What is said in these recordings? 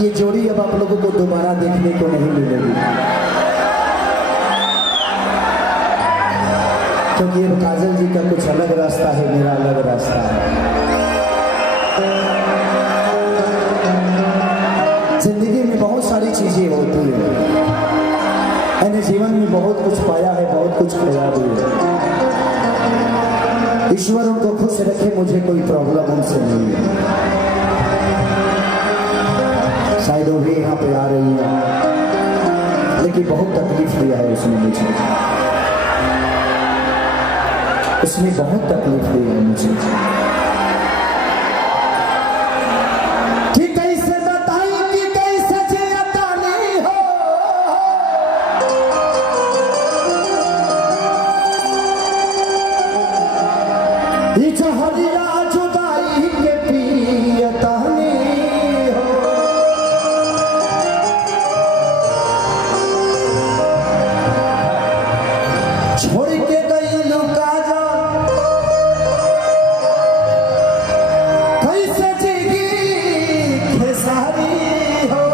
ये जोड़ी अब आप लोगों को दोबारा देखने को नहीं मिलेगी, क्योंकि काजल जी का कुछ अलग रास्ता है, मेरा अलग रास्ता है। जिंदगी में बहुत सारी चीजें होती है, मैंने जीवन में बहुत कुछ पाया है, बहुत कुछ खोया भी है। ईश्वर उनको खुश रखे, मुझे कोई प्रॉब्लम उनसे नहीं है। शायद वो भी यहाँ पे आ रही है, लेकिन बहुत तकलीफ दिया है उसने मुझे, उसने बहुत तकलीफ दी है मुझे। कि कैसे बताई कि कैसे जियता नहीं हो, ये जहरिया जुदाई के पियता नहीं हो। छोड़ के गई लुका जा, कैसे जीगी खेसारी हो।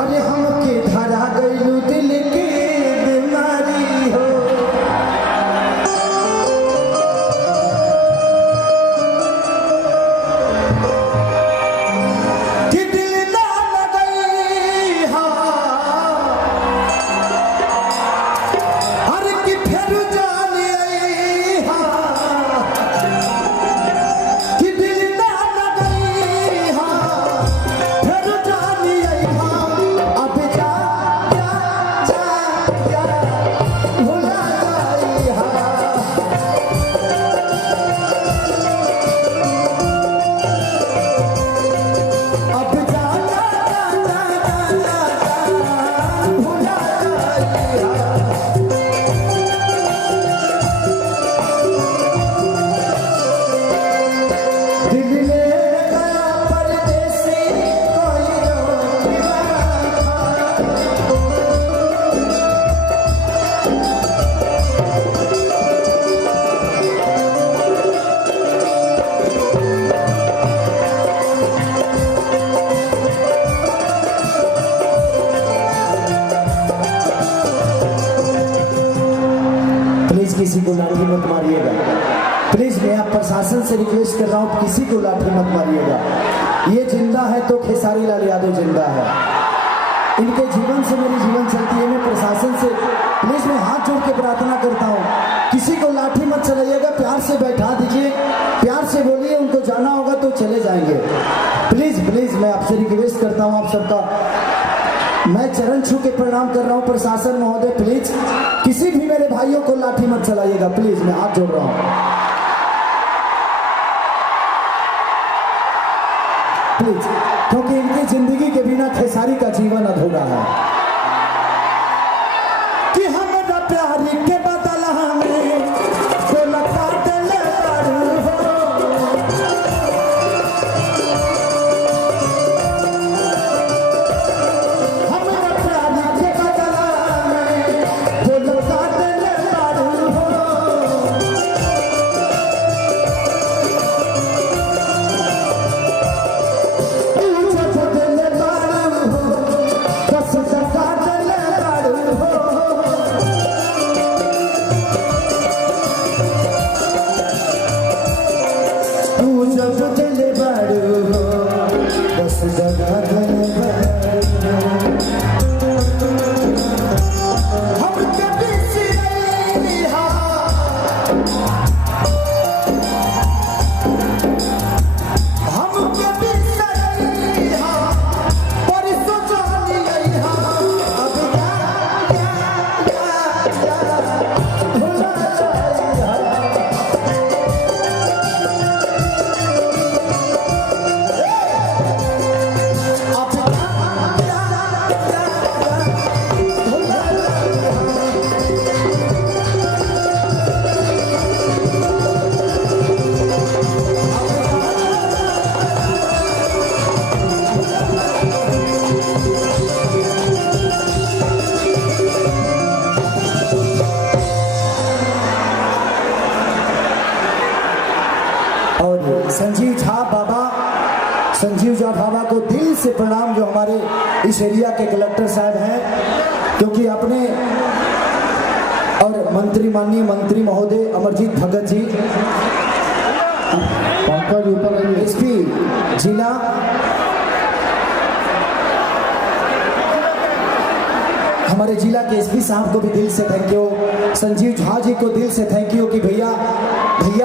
अरे हमके धरा गई दिल की बीमारी हो। कि दिल ना लगई अरे कि फिर जाने कि दिल ना लगई फिर जाने अब जा जा जा जा भुला गई अब जा जा जा जा भुला गई। दिल ले गया परदेसी कोई प्लीज किसी को लाठी मत मारिएगा। प्लीज मैं आप प्रशासन से रिक्वेस्ट कर रहा हूँ, किसी को लाठी मत मारिएगा। ये जिंदा है तो खेसारी लाल यादव जिंदा है, इनके जीवन से मेरी जीवन चलती है। मैं प्रशासन से प्लीज मैं हाथ जोड़ के प्रार्थना करता हूँ, किसी को लाठी मत चलाइएगा, प्यार से बैठा दीजिए, प्यार से बोलिए, उनको जाना होगा तो चले जाएंगे। प्लीज प्लीज मैं आपसे रिक्वेस्ट करता हूँ, आप सबका मैं चरण छू के प्रणाम कर रहा हूँ। प्रशासन महोदय प्लीज किसी भी मेरे भाइयों को लाठी मत चलाइएगा, प्लीज मैं हाथ जोड़ रहा हूँ। प्लीज, क्योंकि इनकी जिंदगी के बिना खेसारी का जीवन अधूरा है। कि हमारा प्यारी के बदला में को लगा दिल हो, हमारा प्यारी के बदला में को लगा दिल हो। जब दिल हो बस हमारे इस एरिया के कलेक्टर साहब हैं, क्योंकि अपने और मंत्री माननीय मंत्री महोदय अमरजीत भगत जी, एसपी जिला, हमारे जिला के एसपी साहब को भी दिल से थैंक यू, संजीव झा जी को दिल से थैंक यू कि भैया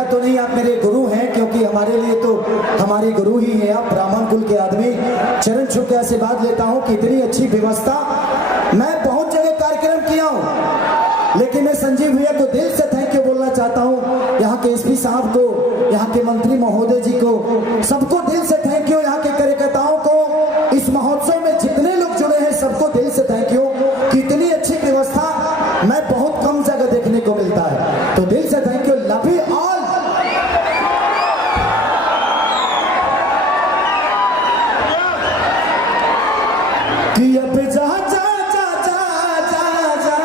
तो नहीं, आप मेरे गुरु हैं, क्योंकि हमारे लिए तो हमारे गुरु ही हैं आप, ब्राह्मण कुल के आदमी। चरण छू के आशीर्वाद लेता हूं कि इतनी अच्छी व्यवस्था, मैं बहुत जगह कार्यक्रम किया हूं, लेकिन मैं संजीव भैया को दिल से थैंक यू बोलना चाहता हूं, यहाँ के एसपी साहब को, यहाँ के मंत्री महोदय जी को, सबको दिल से थैंक यू, यहाँ के कार्यकर्ताओं को, इस महोत्सव में जितने लोग जुड़े हैं सबको दिल से थैंक यू कि इतनी अच्छी व्यवस्था मैं बहुत कम जगह देखने को मिलता है, तो दिल से thank you, love you all. कि अब जा जा जा जा जा जा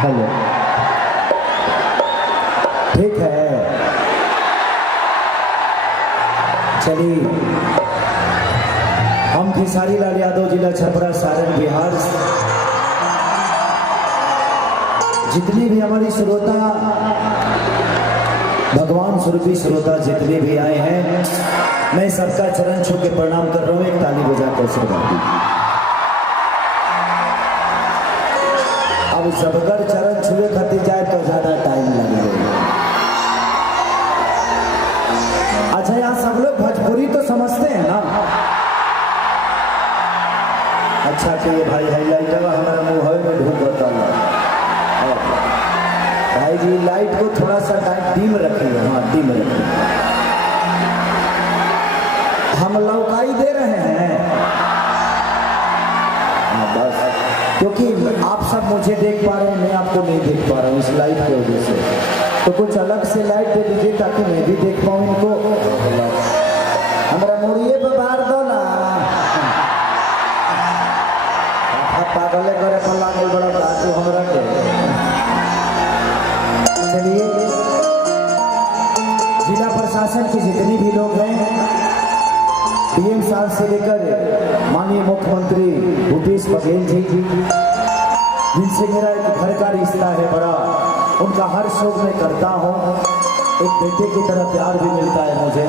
हेलो, ठीक है, चलिए हम खेसारी लाल यादव, जिला छपरा, सारण, बिहार, जितनी भी हमारी श्रोता, भगवान स्वरूपी श्रोता जितने भी आए हैं, मैं सबका चरण छू के प्रणाम कर रहा हूँ, एक ताली बजा कर आशीर्वाद दीजिए। अब सबकर चरण छुए खातिर जाए तो ज्यादा टाइम लगेगा। अच्छा, यहाँ सब लोग भोजपुरी तो समझते हैं ना? अच्छा कि ये भाई हाईलाइट हमारा मुंह में ढूंढ होता है भाई जी, लाइट को थोड़ा सा डिम रखिए, हाँ डिम रखिए, हम लौकाई दे रहे हैं, हाँ बस, क्योंकि आप सब मुझे देख पा रहे हैं, मैं आपको नहीं देख पा रहा हूँ इस लाइट की वजह से, तो कुछ अलग से लाइट दे दीजिए ताकि मैं भी देख पाऊँ इनको। हमारा मुड़िए पे बाहर दो ना, पागल करे पर लागल बड़ा बातू हमरा के। चलिए, जिला प्रशासन के जितने भी लोग हैं, पीएम साहब से लेकर माननीय मुख्यमंत्री भूपेश बघेल जी, जिनसे मेरा एक घर का रिश्ता है बड़ा, उनका हर शोक मैं करता हूँ, एक बेटे की तरह प्यार भी मिलता है मुझे,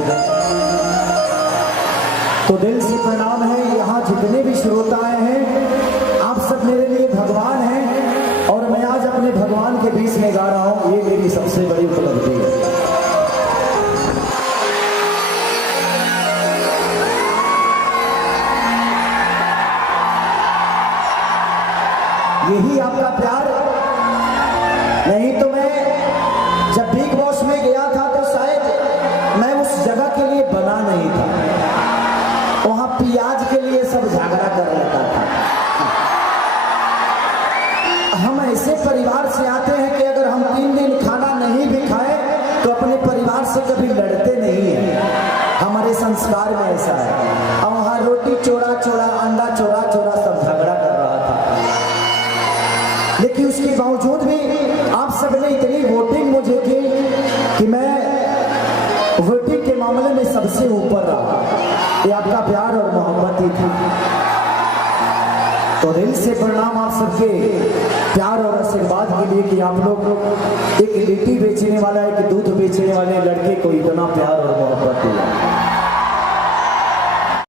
तो दिल से प्रणाम है। यहाँ जितने भी श्रोता आए हैं, आप सब मेरे लिए भगवान हैं, और मैं आज अपने भगवान के बीच में गा रहा हूँ, ये मेरी सबसे बड़ी उपलब्धि है। यही आपका प्यार, नहीं तो मैं जब बिग बॉस में गया था तो शायद मैं उस जगह के लिए बना नहीं था, वहां प्याज के लिए सब झगड़ा कर लेता था। हम ऐसे परिवार से आते हैं कि अगर हम 3 दिन खाना नहीं भी खाए तो अपने परिवार से कभी लड़ते नहीं हैं, हमारे संस्कार में ऐसा है। और वहां रोटी चोरा चोरा, अंडा चोरा चोरा सब झगड़ा कर रहा था, लेकिन उसके बावजूद भी आप सबने इतनी वोटिंग मुझे की कि मैं वोटिंग के मामले में सबसे ऊपर रहा। ये आपका प्यार और मोहब्बत ही थी। तो दिल से प्रणाम आप सबके प्यार और आशीर्वाद के लिए कि आप लोग एक लिट्टी बेचने वाला, एक दूध बेचने वाले लड़के को इतना प्यार